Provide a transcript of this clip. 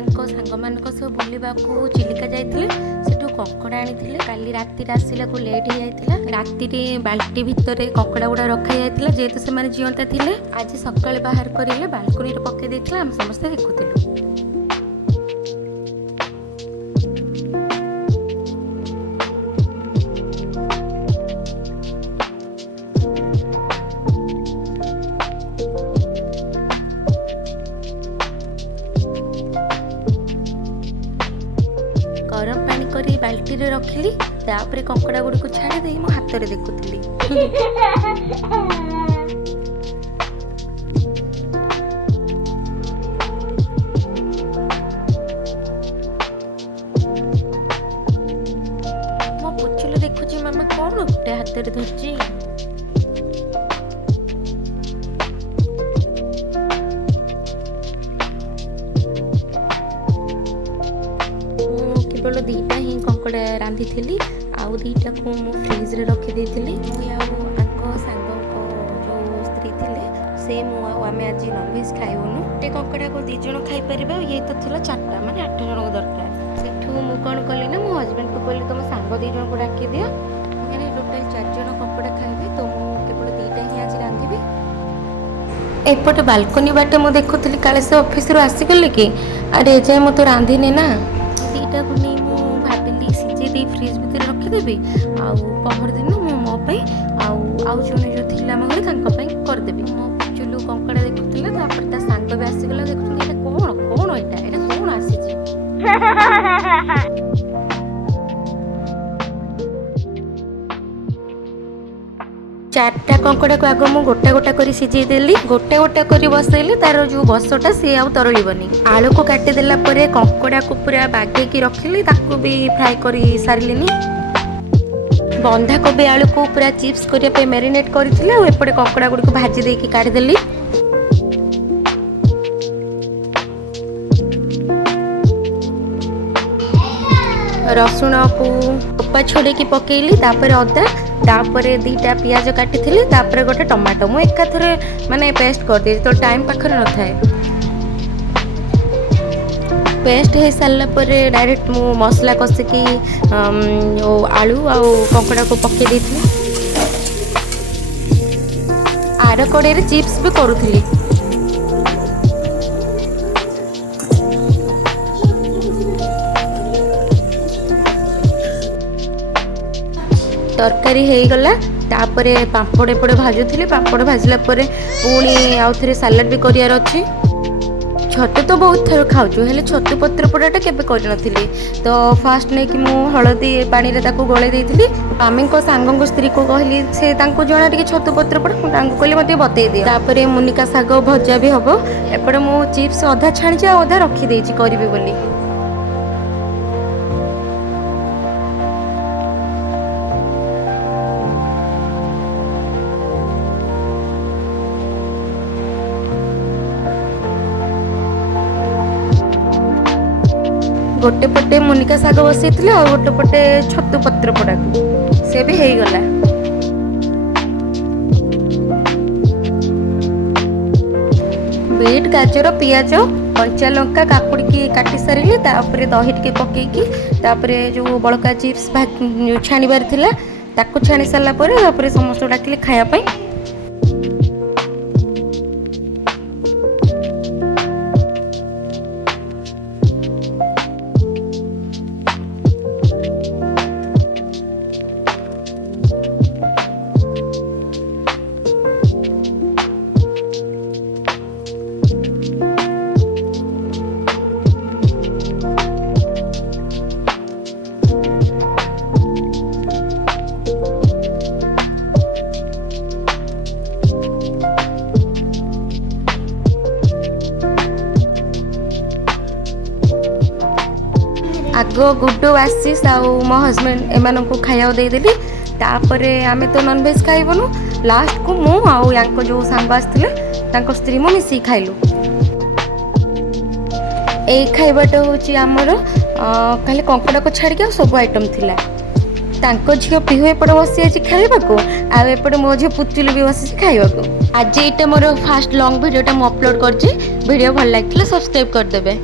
सांग सब बुलवा चिलिका जाइए सेठू कंकड़ा आनी काली राति आसला लेट हो जाता राति बाल्टी भितर कंकड़ा गुड़ा रखा जाता जेहेतु से जीवंता थे आज सका बाहर कर बालकोनी पकई आम समस्ते देखुलू। गरम पानी करी बाल्टी रे रखिली तापरे कंकड़ा गुड़ी को छाड़ी दे मो हाथ रे देखुली। मो पुछले देखुची मामा कौन गोटे हाथ रे धरची केवल दीटा ही कंकड़ा रांधि थी आउ दीटा को मु फ्रिज रे रखी देथिली सांग जो स्त्री थिले से मु आमे आज नॉनवेज खाइबनु टे कंकड़ा को 2 जण खाई परिबा ये तो थिला 4टा माने 8 जण को दरकार सेठू मु कोन कली ना मो हस्बैंड को कहली तुम सांग 2 जण को डाकी दियो माने टोटल 4 जण कंकड़ा खाइबे तो मु केवल दीटा ही आज रांधिबी। एपटे बालकनी बाटे मु देखुतली काले से ऑफिस रो आसी गले कि अरे जे मु तो रांधिने ना दीटा को नहीं मु भाबिली सिजे दे फ्रिज भीतर रखिदेबी आउ पहर दिन मो आउ जने जो थिला हम घरे तांका पई कर देबी। मो चुलु कंकड़ा देखुतला तापर ता सांग बे आसी गला देखुतली एटा कोन एटा कोन आसी छी। चारटा कंकड़ा को आग मु गोटा गोटा करी सिझे देली गोटा गोटा करी बसैली तार जो बसटा से आउ तरलिबनी आलू को काटी देला परे कंकड़ा को पूरा बागे की रखिली ताको भी फ्राई करी सारलिनी बंधा कोबी आलू को पूरा चिप्स करिया पे मैरिनेट करथिले आ एपटे कंकड़ा गुडी को भाजी देकी काटी देली रसुण को चोपा छोड़े की पकेली तापर अदा तापरे 2टा पियाज काटी थी तापरे गोटे टमाटो मु एका थरे माने पेस्ट कर दे तो टाइम पाखर न थाए पेस्ट हो सारा पर डायरेक्ट मु मसला कसिकी आलू आ कंकड़ा को पके देथि आर कड़े रे चिप्स भी करूथली तरकारी हो गला तापरे पापड़ एपटे भाजुली पापड़ भाजला परे पुणी आउ थे सालाड भी करियार अच्छी छतु तो बहुत थर खाऊँ हेले छतु पत्र पोड़ाटा केबे करनथिली तो फास्ट नहीं कि मु हलदी पानी रे ताको गले देइथिली आमी को सांगो स्त्री को कहली से तांको जणा टिके छतु पत्र पोड़ा तांको कहली मते बतई दे तापरे मुनिका साग भजा भी हबो एपटे मु चिप्स अधा छाणी अधा रखी देइची करबी बोली। गोटे पटे मुनिका साग बसई और गोटे पटे छतु पत्र पोड़ा से भी हो गला। बीट गाजर पियाज कंचा लंका काकुड़ी की काटी सारे तापर दही टे पकईकी तापर जो बड़का चिप्स छाणीबार थिला ताको छाणी सारा पर समस्त डाकिले खायापाई आग गुड्डू आशीष आ मो हस्बैंड एमान को खाया देदेली तापर आमे तो नॉनवेज खाइबनु लास्ट को मु आउ याको जो सांग आसथिले तांको स्त्री मो मिसी खाइलु। ए खाइबाटा होची हमर खाली कंकड़ा को छाड़ी के सब आइटम थिला तांको झियो पिहु एपटे बसी आज खाइबाको आ एपटे मो झियो पुतुली भी बसी खाइबाको। आज एटा मोर फास्ट लॉन्ग वीडियोटा मु अपलोड करछि वीडियो भल लागितले सब्सक्राइब कर देबे।